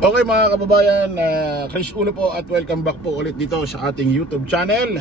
Okay mga kababayan, Chris Ulo po at welcome back po ulit dito sa ating YouTube channel.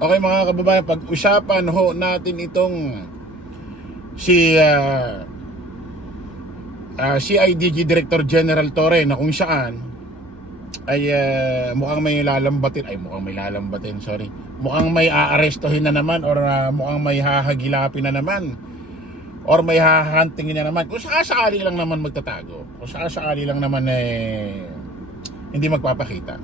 Okay mga kababayan, pag-usapan ho natin itong si CIDG Director General Torre na kung saan ay mukhang may lalambatin, mukhang may aarestohin na naman or mukhang may hahagilapin na naman or may hahuntingin na naman. Kung sakasakali lang naman magtatago, kung sakasakali lang naman hindi magpapakita,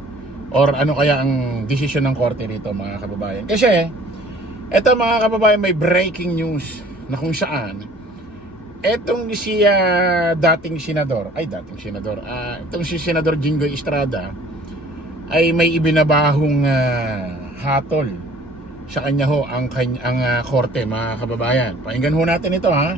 or ano kaya ang desisyon ng korte dito mga kababayan. Kasi eto mga kababayan, may breaking news na kung saan etong si itong si Senador Jinggoy Estrada ay may ibinabahong hatol sa kanya ho ang korte mga kababayan. Pakinggan ho natin ito ha.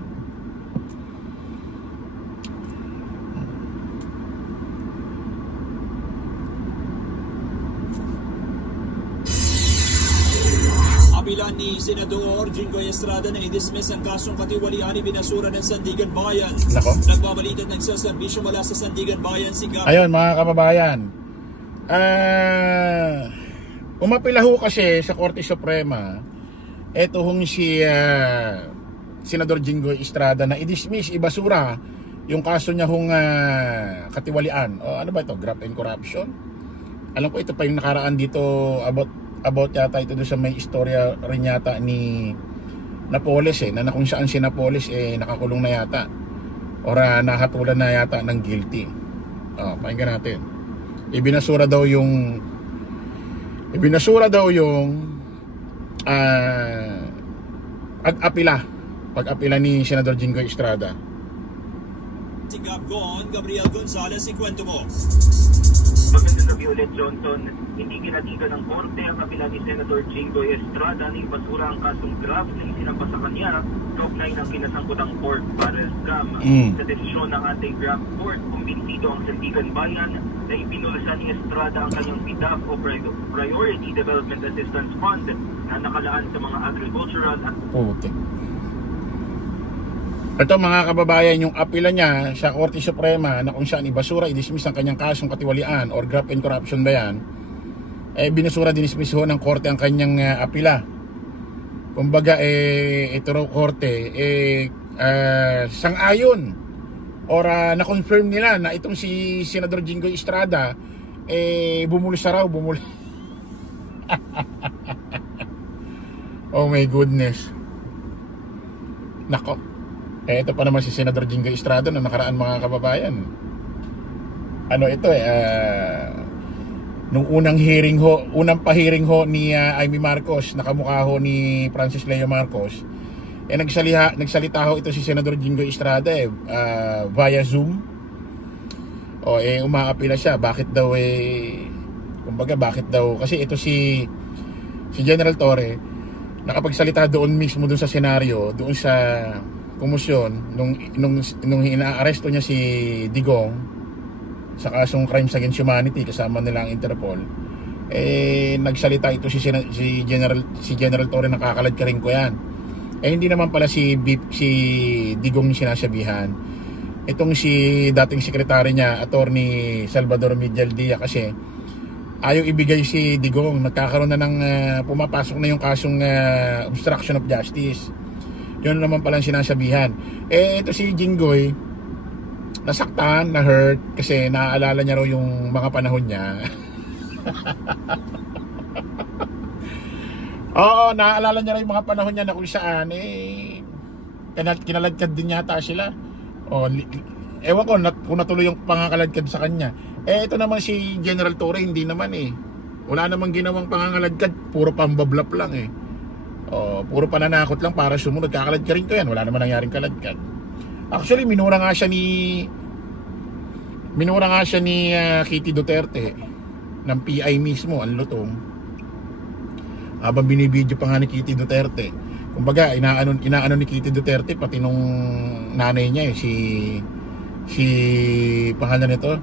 Apila ni Senador Jinggoy Estrada na i-dismiss ang kasong katiwalian ni binasura ng Sandigan Bayan. Nagbabalita at nagsaserbisyo mula sa Sandigan Bayan si Gab. Ayun mga kababayan, umapila ho kasi sa Korte Suprema eto hong si Senador Jinggoy Estrada na i-dismiss, ibasura yung kaso niya hong katiwalian. O ano ba ito? Graft and corruption? Alam ko ito pa yung nakaraan dito about yata ito doon sa may istorya rin yata ni Napoles na kung saan si Napoles nakakulong na yata or nahatulan na yata ng guilty. Pakinggan natin. Ibinasura daw yung pag-apila ni Senador Jinggoy Estrada. Si Gabgon, Gabriel Gonzalez, ikwento mo. Magandang gabi ulit, Johnson. Hindi kinatigan ng korte ang apila ni Senator Jinggoy Estrada na ibasura ang kasong graft na isinampa sa kanya kaugnay ng kinasangkutang pork barrel scam. Sa desisyon ng ating graft court, kumbinsido ang Sandigan Bayan na ipinulsa ni Estrada ang kanyang PDAF o Priority Development Assistance Fund na nakalaan sa mga agricultural at ito mga kababayan, yung apila niya sa Korte Suprema na kung saan ibasura, i-dismiss ang kanyang kasong katiwalian or graft and corruption ba yan, binasura, dinismiss ho ng korte ang kanyang apila. Kumbaga ito raw korte sang-ayon or na-confirm nila na itong si Senador Jinggoy Estrada bumulsa raw. Oh my goodness, nako. Ito pa naman si Senador Jinggoy Estrada na nakaraan mga kababayan. Ano ito nung unang pa-hearing ho ni Amy Marcos, nakamukha ho ni Francis Leo Marcos, nagsalita ho ito si Senador Jinggoy Estrada via Zoom. Umaapila siya. Bakit daw kasi ito si General Torre nakapagsalita doon mismo doon sa senaryo, doon sa kumusyon nung inaaresto niya si Digong sa kasong crimes against humanity kasama nila ang Interpol. Nagsalita ito si General Torre, nakakalad ka rin ko yan. Hindi naman pala si Digong yung sinasabihan. Itong si dating sekretary niya, Attorney Salvador Medialdea, kasi ayaw ibigay si Digong. Nagkakaroon na ng pumapasok na yung kasong obstruction of justice. Yun naman palang sinasabihan. Ito si Jinggoy nasaktan, na-hurt kasi naaalala niya raw yung mga panahon niya. Oo, naaalala niya raw yung mga panahon niya na kung saan kinaladkad din yata sila. Ewan ko kung natuloy yung pangangaladkad sa kanya. Ito naman si General Torre, hindi naman wala namang ginawang pangangaladkad, puro pambablap lang puro pananakot lang para sumunod. Kakalad ka rin ko yan, wala naman nangyaring kaladkad. Actually minura nga siya ni Kitty Duterte ng PI mismo, ang lutong, habang binibidyo pa nga ni Kitty Duterte. Kumbaga inaano ni Kitty Duterte pati nung nanay niya si pangalan nito,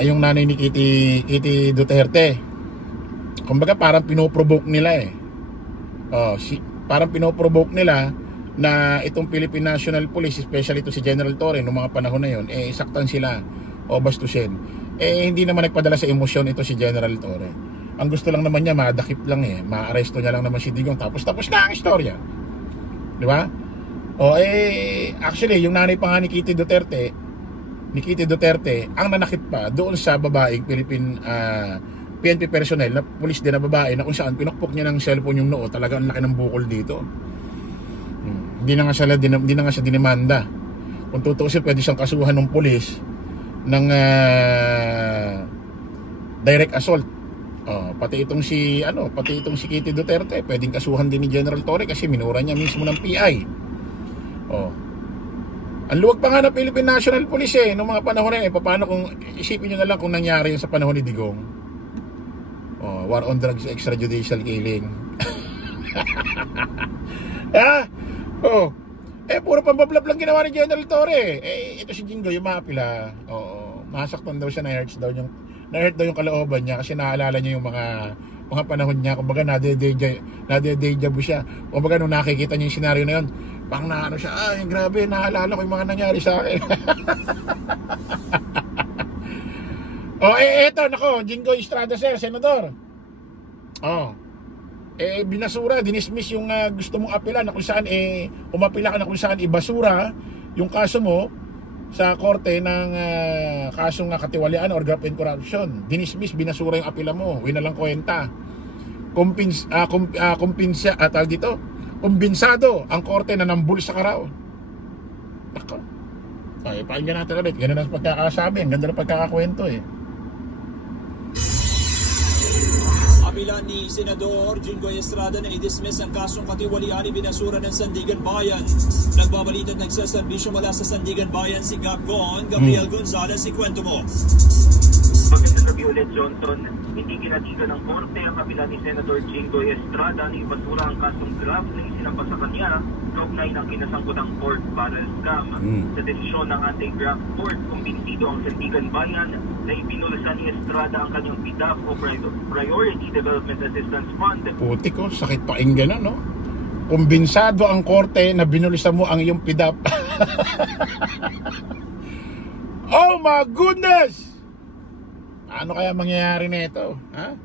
yung nanay ni Kitty Duterte. Kumbaga parang pinoprovoke nila parang pinoprovoke nila na itong Philippine National Police, especially ito si General Torre noong mga panahon na yon, saktan sila o bastusin. Hindi naman nagpadala sa emosyon ito si General Torre. Ang gusto lang naman niya, madakip lang maaresto niya lang naman si Digong, tapos na ang istorya. Di ba? Actually, yung nanay pa nga ni Kitty Duterte, ang nanakit pa doon sa babaeng Philippine PNP personnel na pulis din na babae na kung saan pinukpok niya ng cellphone yung noo. Talagang laki ng bukol dito. Hindi na nga siya dinimanda. Kung tutuusin, pwede siyang kasuhan ng pulis ng direct assault. Pati itong si Kitty Duterte, pwedeng kasuhan din ni General Torre kasi minura niya mismo ng PI. Ang luwag pa nga ng Philippine National Police noong mga panahon na paano kung isipin niyo na lang kung nangyari yun sa panahon ni Digong. War on drugs, extrajudicial killing. Puro pambablab lang ginawa ni General Torre. Ito si Jinggoy, yung maapila. Masaktan daw siya, na-hurt daw yung kalooban niya kasi naalala niya yung mga panahon niya. Kumbaga nade-deja vu siya. Kumbaga nung nakikita niya yung senaryo na yun, pang naano siya, grabe, naalala ko yung mga nangyari sa akin. Eto, nako, Jinggoy Estrada, sir, senador. Binasura, dinismiss yung gusto mong apela na kung saan umapila ka na kung saan ibasura yung kaso mo sa korte ng kasong katiwalian or graft and corruption. Dinismiss, binasura yung apela mo, winalang kwenta. Kumbinsado ang korte na nambul sa karaw. Nako. Pakinggan natin ulit. Ganun ang pagkakasabi, ang ganda ng pagkakakwento Kabila ni Senador Jinggoy Estrada na i-dismiss ang kasong katiwalian ni binasura ng Sandigan Bayan. Nagbabalitan nagsaserbisyo mula sa Sandigan Bayan si Gabgon, Gabriel Gonzalez, ikwento mo. Magandang gabi ulit, Johnson. Hindi kinatigan ng korte ang kabila ni Senator Jinggoy Estrada na ibasura ang kasong graft na isinampa sa kanya kaugnay ng kinasangkutang court barrel scam. Sa desisyon ng anti-graft court, kumbinsido ang Sandigan Bayan na ibinulsa ni Estrada ang kanyang PDAP o Priority Development Assistance Fund. Puti ko, sakit painggan no? Kumbinsado ang korte na binulsa mo ang iyong PDAP. Oh my goodness! Ano kaya mangyayari na ito? Na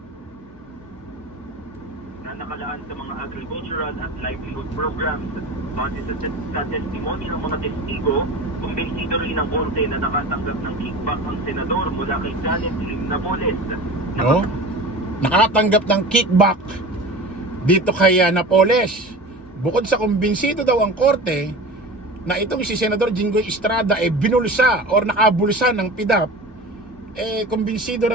nakalaan sa mga agricultural at livelihood programs. Base sa testimony ng mga testigo, kumbinsido rin ang korte na nakatanggap ng kickback ang senador mula kay Janet Lim Napoles. Nakatanggap ng kickback dito kay Napoles. Bukod sa kumbinsido daw ang korte na itong si Senador Jinggoy Estrada binulsa or nakabulsa ng PDAP, kumbinsido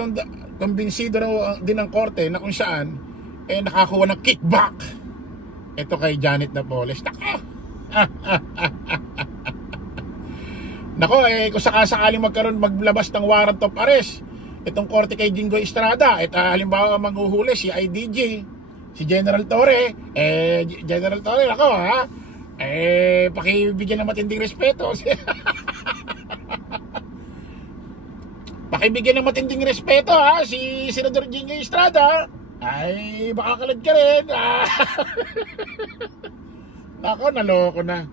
raw din ng korte na kung saan nakakuha ng kickback ito kay Janet Napoles. Nako, kung sakasakaling maglabas ng warrant of arrest itong korte kay Jinggoy Estrada, halimbawa manghuhuli si IDG, si General Torre, General Torre, ako pakibigyan ng matinding respeto. Pakibigyan ng matinding respeto si Senador Jinggoy Estrada, ay baka kalad ka rin. Ako, naloko na.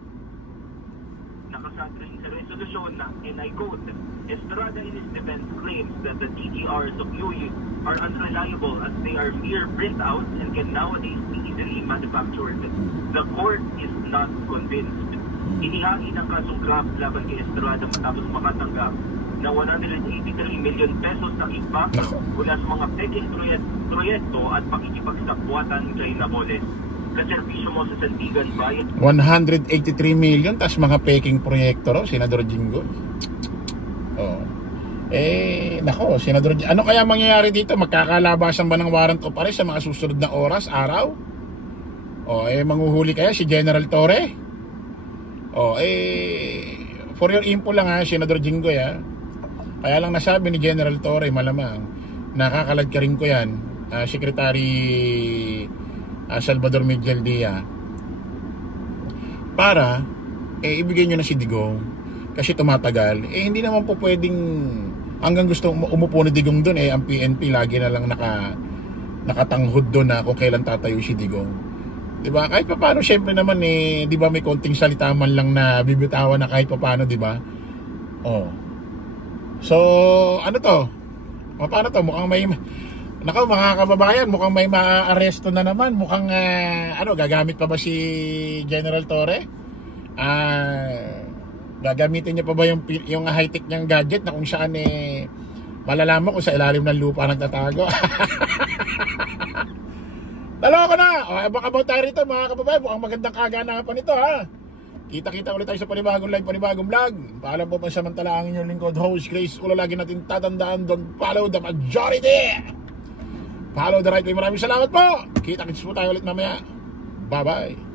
Nakasagrin sa resolusyon na, and I quote, Estrada in his defense claims that the DDRs of UU are unreliable as they are mere printouts and can nowadays be easily manufactured. The court is not convinced. Inihain ang kasong graft laban kay Estrada matapos makatanggap na 183 million pesos na kickback mula sa mga peking proyekto at pakikipagsapwatan kay Napoles. Kaservisyo mo sa Sandigan Bayan. 183 million, tas mga peking proyekto raw, Senador Jinggoy. Nako, Senador, ano kaya mangyayari dito? Magkakalabasan ba ng warrant of arrest sa mga susunod na oras, araw? Manghuhuli kaya si General Torre? For your info lang Senador Jinggoy kaya lang nasabi ni General Torre, malamang nakakalad ka rin ko yan, Secretary Salvador Miguel Dia, para ibigay nyo na si Digong kasi tumatagal. Hindi naman po pwedeng hanggang gusto umupo ni Digong doon. Ang PNP lagi na lang nakatanghod doon na kung kailan tatayo si Digong. Diba? Kahit pa paano, syempre naman eh, di ba may konting salita man lang na bibitawan na kahit pa paano, di ba? Oh. So, ano to? Paano to? Mukhang may, nako mga kababayan, mukhang may ma-aresto na naman. Mukhang, gagamit pa ba si General Torre? Gagamitin niya pa ba yung high-tech niyang gadget na kung saan eh, malalaman kung sa ilalim ng lupa nagtatago? Naloko na! O, about tayo rito mga kababayan. Mukhang magandang kaganapan ito ha. Kita-kita ulit tayo sa panibagong live, panibagong vlog. Paalam po pansamantala ang inyong lingkod, host Grace. Lagi natin tatandaan, don't follow the majority. Follow the right way. Maraming salamat po. Kita-kits po tayo ulit mamaya. Bye-bye.